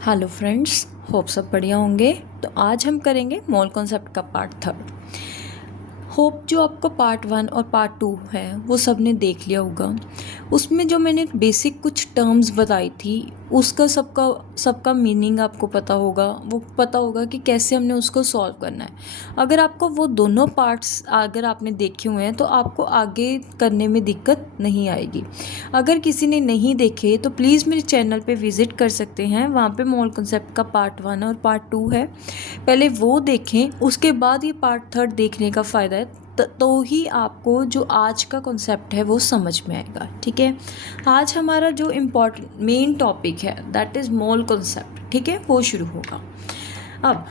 Hello friends, hope सब बढ़िया होंगे। तो आज हम करेंगे मोल कॉन्सेप्ट का पार्ट थर्ड। होप जो आपका पार्ट 1 और पार्ट 2 है वो सब ने देख लिया होगा। उसमें जो मैंने बेसिक कुछ टर्म्स बताई थी उसका सबका मीनिंग आपको पता होगा। वो पता होगा कि कैसे हमने उसको सॉल्व करना है। अगर आपको वो दोनों पार्ट्स अगर आपने देखे हुए हैं तो आपको आगे करने में दिक्कत नहीं आएगी। अगर किसी ने नहीं देखे तो प्लीज़ मेरे चैनल पे विज़िट कर सकते हैं। वहाँ पे मोल कॉन्सेप्ट का पार्ट 1 और पार्ट 2 है। पहले वो देखें, उसके बाद ये पार्ट थर्ड देखने का फ़ायदा है। तो ही आपको जो आज का कॉन्सेप्ट है वो समझ में आएगा। ठीक है, आज हमारा जो इम्पोर्टेंट मेन टॉपिक है दैट इज़ मोल कॉन्सेप्ट। ठीक है, वो शुरू होगा। अब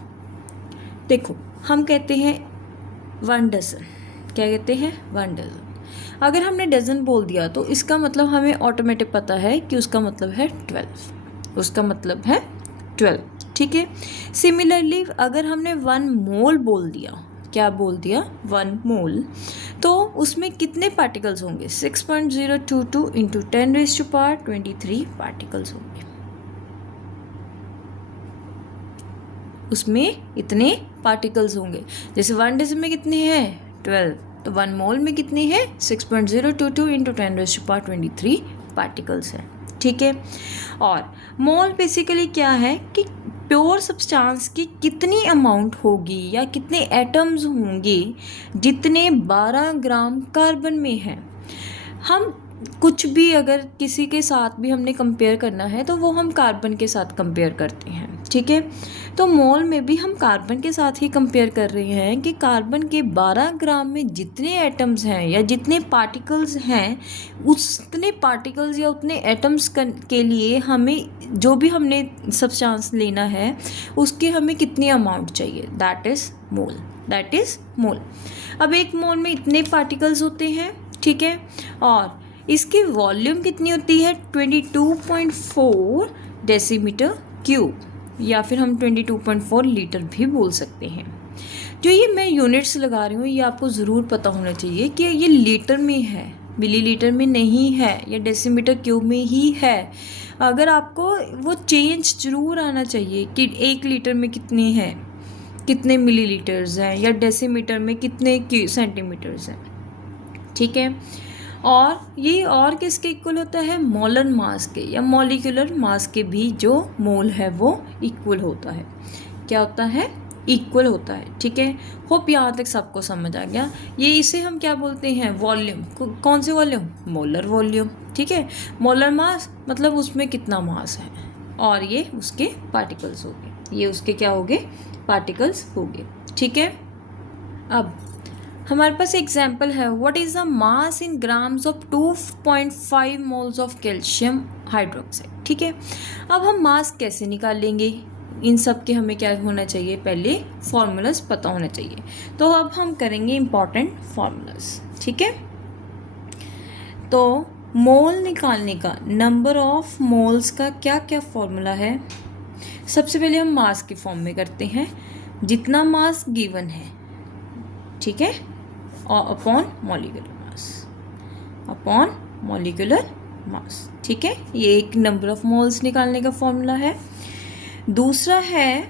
देखो, हम कहते हैं 1 डज़न। क्या कहते हैं? 1 डज़न। अगर हमने डज़न बोल दिया तो इसका मतलब हमें ऑटोमेटिक पता है कि उसका मतलब है 12। उसका मतलब है 12। ठीक है, सिमिलरली अगर हमने 1 मोल बोल दिया, क्या बोल दिया? 1 मोल, तो उसमें कितने पार्टिकल्स होंगे? 6.022 इंटू 10⁻23 पार्टिकल्स होंगे। उसमें इतने पार्टिकल्स होंगे। जैसे 1 डज़न में कितने हैं? 12। तो 1 मोल में कितने हैं? 6.022 इंटू 10⁻23 पार्टिकल्स हैं। ठीक है, और मोल बेसिकली क्या है कि प्योर सब्सटेंस की कितनी अमाउंट होगी या कितने एटम्स होंगे जितने 12 ग्राम कार्बन में हैं। हम कुछ भी अगर किसी के साथ भी हमने कंपेयर करना है तो वो हम कार्बन के साथ कंपेयर करते हैं। ठीक है, तो मोल में भी हम कार्बन के साथ ही कंपेयर कर रहे हैं कि कार्बन के 12 ग्राम में जितने एटम्स हैं या जितने पार्टिकल्स हैं, उतने पार्टिकल्स या उतने एटम्स के लिए हमें जो भी हमने सब्सटेंस लेना है उसके हमें कितनी अमाउंट चाहिए, that is mole. That is mole. अब एक मोल में इतने पार्टिकल्स होते हैं। ठीक है, और इसकी वॉल्यूम कितनी होती है? 22.4 डेसीमीटर क्यूब, या फिर हम 22.4 लीटर भी बोल सकते हैं। जो ये मैं यूनिट्स लगा रही हूँ ये आपको ज़रूर पता होना चाहिए कि ये लीटर में है, मिलीलीटर में नहीं है, या डेसीमीटर क्यूब में ही है। अगर आपको वो चेंज ज़रूर आना चाहिए कि 1 लीटर में कितने हैं, कितने मिलीलीटर्स हैं, या डेसीमीटर में कितने सेंटीमीटर्स हैं। ठीक है, और ये और किसके इक्वल होता है? मोलर मास के या मॉलिक्यूलर मास के भी जो मोल है वो इक्वल होता है। क्या होता है? इक्वल होता है। ठीक है, होप यहाँ तक सबको समझ आ गया। ये इसे हम क्या बोलते हैं? वॉल्यूम। कौन से वॉल्यूम? Molar volume. ठीक है, मोलर मास मतलब उसमें कितना मास है, और ये उसके पार्टिकल्स हो गए। ये उसके क्या हो गए? पार्टिकल्स हो गए। ठीक है, अब हमारे पास एग्जाम्पल है, what is the mass in grams of 2.5 moles of calcium hydroxide. ठीक है, अब हम मास कैसे निकाल लेंगे? इन सब के हमें क्या होना चाहिए? पहले फॉर्मूलाज पता होना चाहिए। तो अब हम करेंगे इम्पॉर्टेंट फॉर्मूलाज। ठीक है, तो मोल निकालने का, नंबर ऑफ मोल्स का क्या क्या फॉर्मूला है? सबसे पहले हम मास के फॉर्म में करते हैं, जितना मास गिवन है। ठीक है, upon molecular mass, upon molecular mass. ठीक है, ये एक नंबर ऑफ मोल्स निकालने का फॉर्मूला है। दूसरा है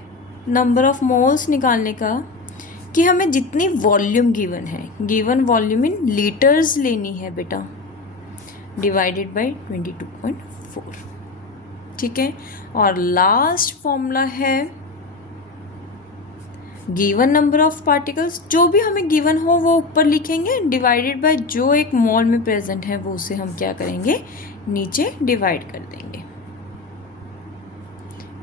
नंबर ऑफ मोल्स निकालने का कि हमें जितनी वॉल्यूम गिवन है, गिवन वॉल्यूम इन लीटर्स लेनी है बेटा, डिवाइडेड बाय 22.4। ठीक है, और लास्ट फॉर्मूला है गिवन नंबर ऑफ पार्टिकल्स, जो भी हमें गिवन हो वो ऊपर लिखेंगे, डिवाइडेड बाय जो एक मोल में प्रेजेंट है वो उसे हम क्या करेंगे? नीचे डिवाइड कर देंगे।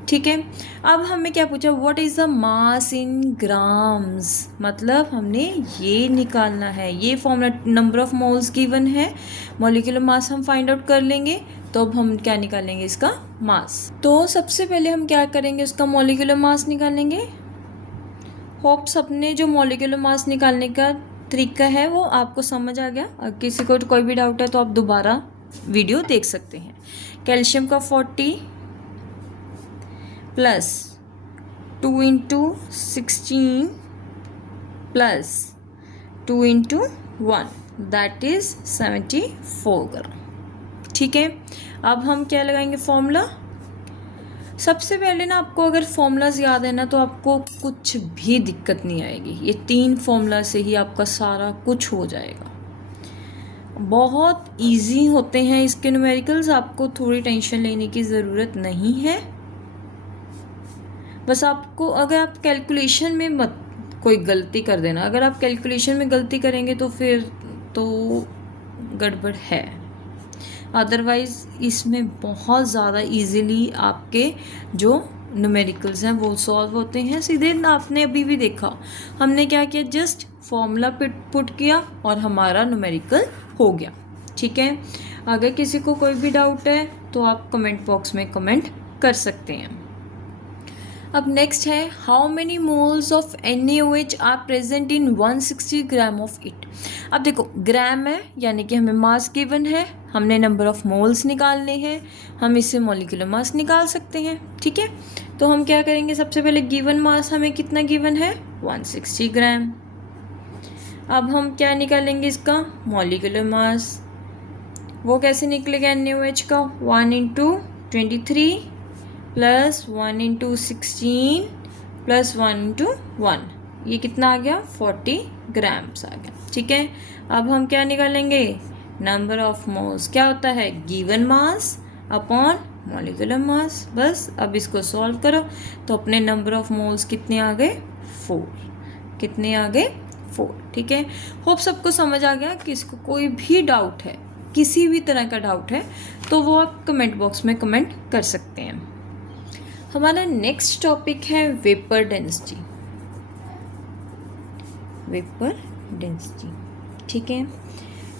ठीक है, अब हमें क्या पूछा? What is the mass in grams, मतलब हमने ये निकालना है। ये formula, number of moles given है, मॉलिक्यूलर मास हम फाइंड आउट कर लेंगे, तो अब हम क्या निकालेंगे? इसका मास। तो सबसे पहले हम क्या करेंगे? उसका मॉलिक्यूलर मास निकालेंगे। होप सबने जो मॉलिक्यूलर मास निकालने का तरीका है वो आपको समझ आ गया। अगर किसी को कोई भी डाउट है तो आप दोबारा वीडियो देख सकते हैं। कैल्शियम का 40 plus 2 into 16 plus 2 into 1 that is 74 ग्राम। ठीक है, अब हम क्या लगाएंगे फॉर्मूला? सबसे पहले ना आपको अगर फॉर्मूलाज याद है ना तो आपको कुछ भी दिक्कत नहीं आएगी। ये 3 फॉर्मूला से ही आपका सारा कुछ हो जाएगा। बहुत इजी होते हैं इसके न्यूमेरिकल्स, आपको थोड़ी टेंशन लेने की ज़रूरत नहीं है। बस आपको अगर आप कैलकुलेशन में मत कोई गलती कर देना, अगर आप कैलकुलेशन में गलती करेंगे तो फिर तो गड़बड़ है। अदरवाइज़ इसमें बहुत ज़्यादा इजीली आपके जो न्यूमेरिकल्स हैं वो सॉल्व होते हैं। सीधे आपने अभी भी देखा हमने क्या किया, जस्ट फॉर्मूला पुट किया और हमारा न्यूमेरिकल हो गया। ठीक है, अगर किसी को कोई भी डाउट है तो आप कमेंट बॉक्स में कमेंट कर सकते हैं। अब नेक्स्ट है how many moles of NaOH are present in 160 gram of it. अब देखो ग्राम है यानी कि हमें मास गिवन है, हमने नंबर ऑफ मोल्स निकालने हैं, हम इससे मॉलिक्यूलर मास निकाल सकते हैं। ठीक है, तो हम क्या करेंगे, सबसे पहले गिवन मास हमें कितना गिवन है 160 ग्राम। अब हम क्या निकालेंगे इसका मॉलिक्यूलर मास। वो कैसे निकलेगा NaOH का 1 × 23 प्लस 1 × 16 प्लस 1 × 1, ये कितना आ गया 40 ग्राम्स आ गया। ठीक है, अब हम क्या निकालेंगे नंबर ऑफ मोल्स, क्या होता है given mass upon molecular mass. बस अब इसको सॉल्व करो तो अपने नंबर ऑफ मोल्स कितने आ गए 4, कितने आ गए 4। ठीक है, होप सबको समझ आ गया। किसको कोई भी डाउट है, किसी भी तरह का डाउट है तो वो आप कमेंट बॉक्स में कमेंट कर सकते हैं। हमारा नेक्स्ट टॉपिक है वेपर डेंसिटी। वेपर डेंसिटी, ठीक है,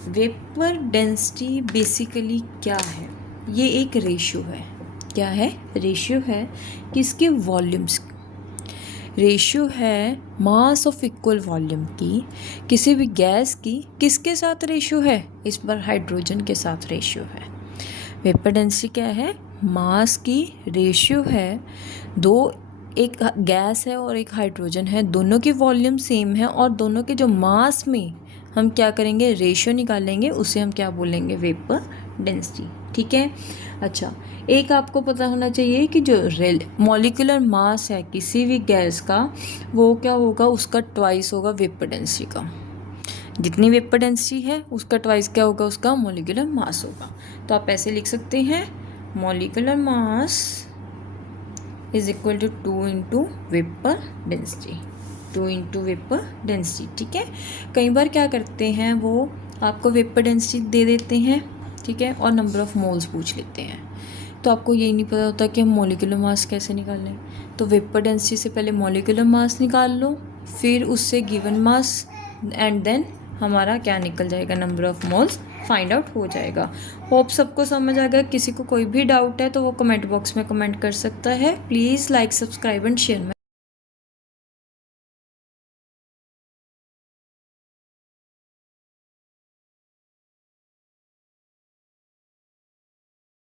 वेपर डेंसिटी बेसिकली क्या है, ये एक रेशियो है। क्या है, रेशियो है किसके, वॉल्यूम्स। रेशियो है मास ऑफ इक्वल वॉल्यूम की किसी भी गैस की, किसके साथ रेशियो है, इस बार हाइड्रोजन के साथ रेशियो है। वेपर डेंसिटी क्या है, मास की रेशियो है, दो एक गैस है और एक हाइड्रोजन है, दोनों की वॉल्यूम सेम है और दोनों के जो मास में हम क्या करेंगे रेशियो निकालेंगे, उसे हम क्या बोलेंगे वेपर डेंसिटी। ठीक है, अच्छा एक आपको पता होना चाहिए कि जो मॉलिक्यूलर मास है किसी भी गैस का वो क्या होगा, उसका ट्वाइस होगा वेपर डेंसिटी का। जितनी वेपर डेंसिटी है उसका ट्वाइस क्या होगा, उसका मॉलिक्यूलर मास होगा। तो आप ऐसे लिख सकते हैं molecular mass is equal to 2 × vapour density, 2 × vapour density. ठीक है, कई बार क्या करते हैं वो आपको वेपर डेंसिटी दे देते हैं, ठीक है, और नंबर ऑफ मोल्स पूछ लेते हैं, तो आपको यही नहीं पता होता कि हम मॉलिक्यूलर मास कैसे निकालें। तो वेपर डेंसिटी से पहले मॉलिक्यूलर मास निकाल लो, फिर उससे गिवन मास एंड देन हमारा क्या निकल जाएगा number of moles find out हो जाएगा। होप सबको समझ आ गया। किसी को कोई भी डाउट है तो वो कमेंट बॉक्स में कमेंट कर सकता है। Please like subscribe and share.